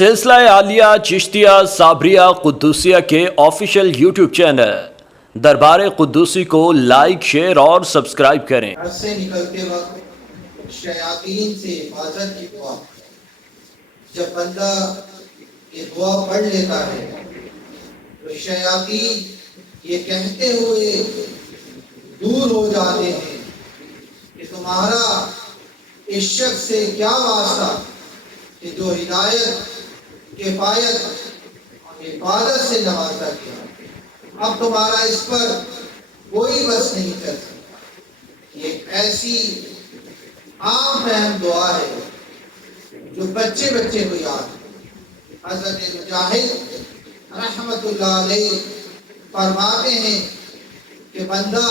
سلسلہ عالیہ چشتیہ صابریہ قدوسیہ کے official YouTube channel دربار قدوسی کو لائک، شیئر اور سبسکرائب کریں۔ گھر سے نکلتے وقت شیاطین سے حفاظت کی دعا، جب بندہ یہ دعا پڑھ لیتا ہے تو شیاطین یہ کہتے ہوئے دور ہو جاتے ہیں کہ تمہارا اس شخص سے کیا واسطہ کہ جو ہدایت، کفایت اور حفاظت سے نوازا گیا، اب تمہارا اس پر کوئی بس نہیں کر سکتا۔ یہ ایک ایسی عام فہم دعا ہے جو بچے بچے کو یاد ہے۔ حضرت مجاہد رحمت اللہ علیہ فرماتے ہیں کہ بندہ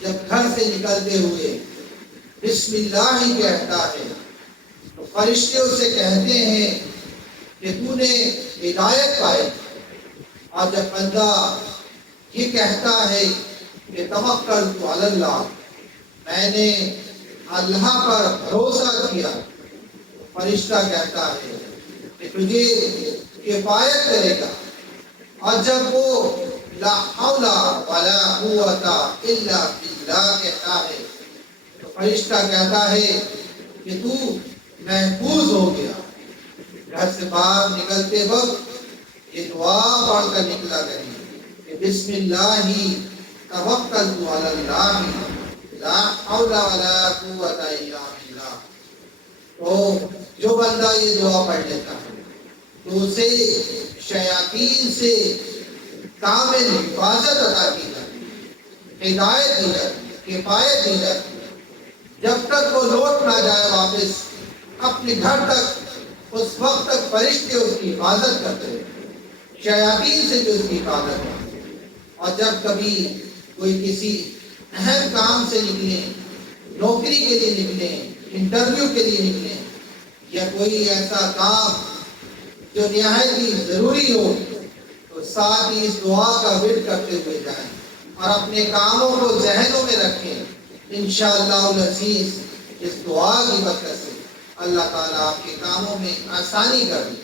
جب گھر سے نکلتے ہوئے بسم اللہ ہی کہتا ہے تو فرشتے اسے کہتے ہیں کہ تو نے ہدایت پائی، اور جب بندہ یہ کہتا ہے کہ توکلت علی اللہ، میں نے اللہ پر بھروسہ کیا، تو فرشتہ کہتا ہے کہ تجھے کفایت کرے گا۔ اور جب وہ لا حول ولا قوت الا باللہ کہتا ہے تو فرشتہ کہتا ہے کہ تو محفوظ ہو گیا۔ گھر سے باہر نکلتے وقت یہ دعا پڑھ کر نکلا کریں کہ بسم اللہ توکلت علی اللہ لا حول ولا قوت الا باللہ۔ تو جو بندہ یہ دعا پڑھ لیتا ہے تو اسے شیاطین سے کامل حفاظت عطا کی جاتی، ہدایت دی جاتی، کفایت دی جاتی، جب تک وہ لوٹ نہ جائے واپس اپنے گھر تک، اس وقت تک فرشتے اس کی حفاظت کرتے ہیں، شیاطین سے جو اس کی حفاظت کرتے ہیں۔ اور جب کبھی کوئی کسی اہم کام سے نکلے، نوکری کے لیے نکلے، انٹرویو کے لیے نکلے، یا کوئی ایسا کام جو نہایت ہی ضروری ہو، تو ساتھ ہی اس دعا کا ورد کرتے ہوئے جائیں اور اپنے کاموں کو ذہنوں میں رکھیں۔ انشاءاللہ العزیز اس دعا کی برکت سے اللہ تعالیٰ آپ کے کاموں میں آسانی کر دے۔